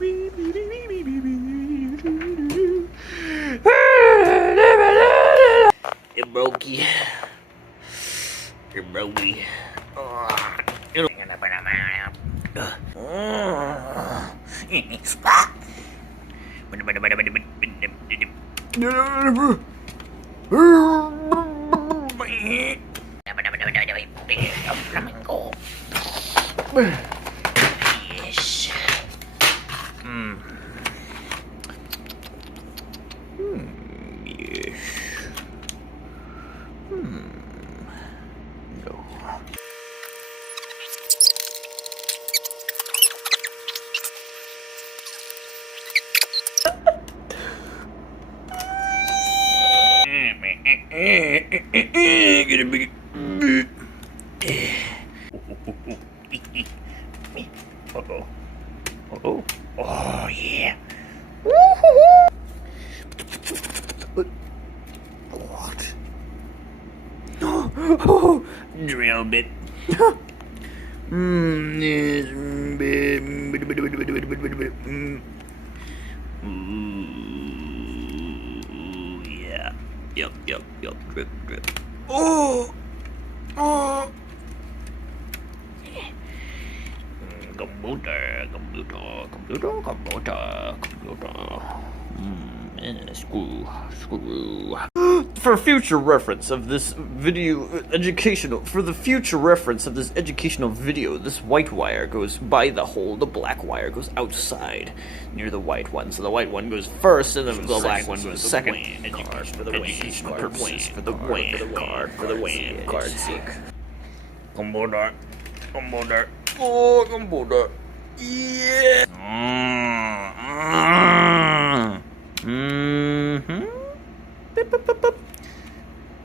It brokey. It brokey. Flamingo. Yes. Yes. No. Get a big. Uh-oh. Uh-oh. Oh, yeah. What? Oh, drill bit. Yeah. Yup. Drip. Oh. Computer. Screw. For future reference of this educational video, this white wire goes by the hole, the black wire goes outside near the white one. So the white one goes first, and then the black one goes second. Card for the educational purposes, for the card for the WAN card seek. Computer. Oh, computer. Yeah.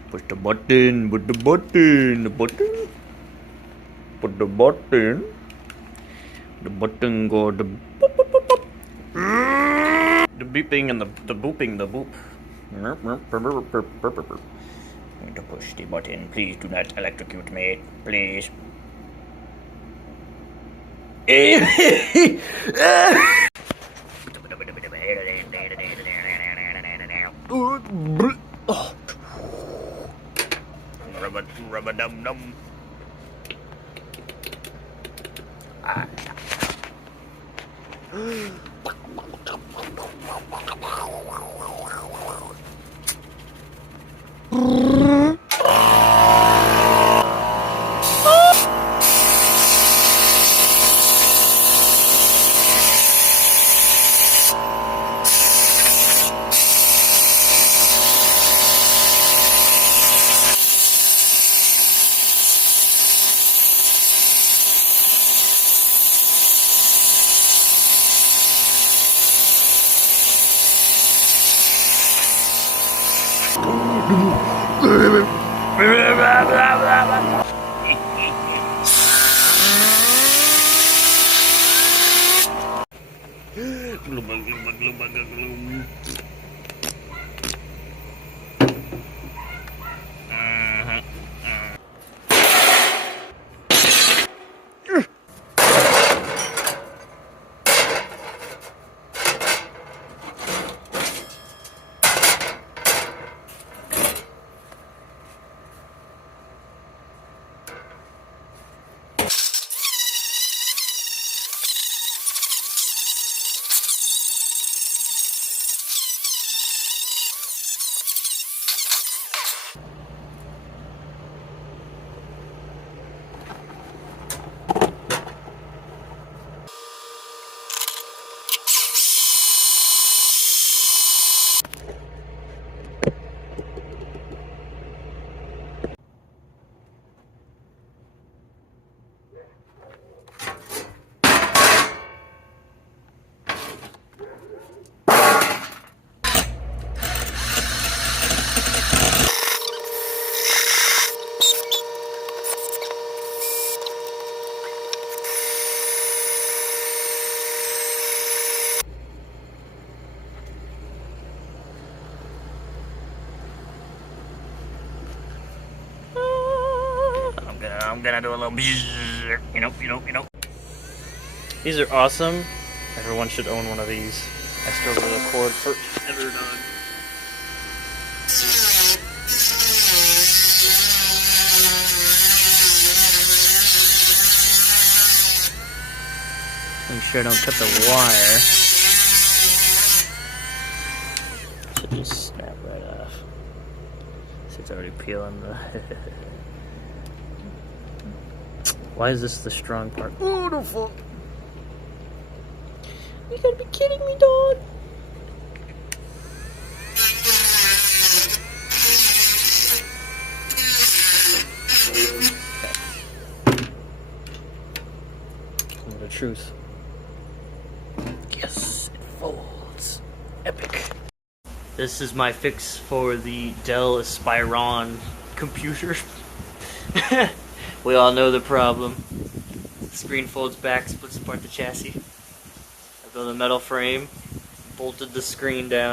Push the button. Put the button. The button go the boop. The beeping and the booping, the boop. Going to push the button. Please do not electrocute me. Please. Rubba-dum-dum. I'm gonna do a little, you know. These are awesome. Everyone should own one of these. I struggle to record for ever done. Make sure I don't cut the wire. Should just snap right off. See, it's already peeling the. Why is this the strong part? Oh, no fuck. You gotta be kidding me, dog. The truth. Yes, it folds. Epic. This is my fix for the Dell Aspiron computer. We all know the problem. The screen folds back, splits apart the chassis. I built a metal frame, bolted the screen down.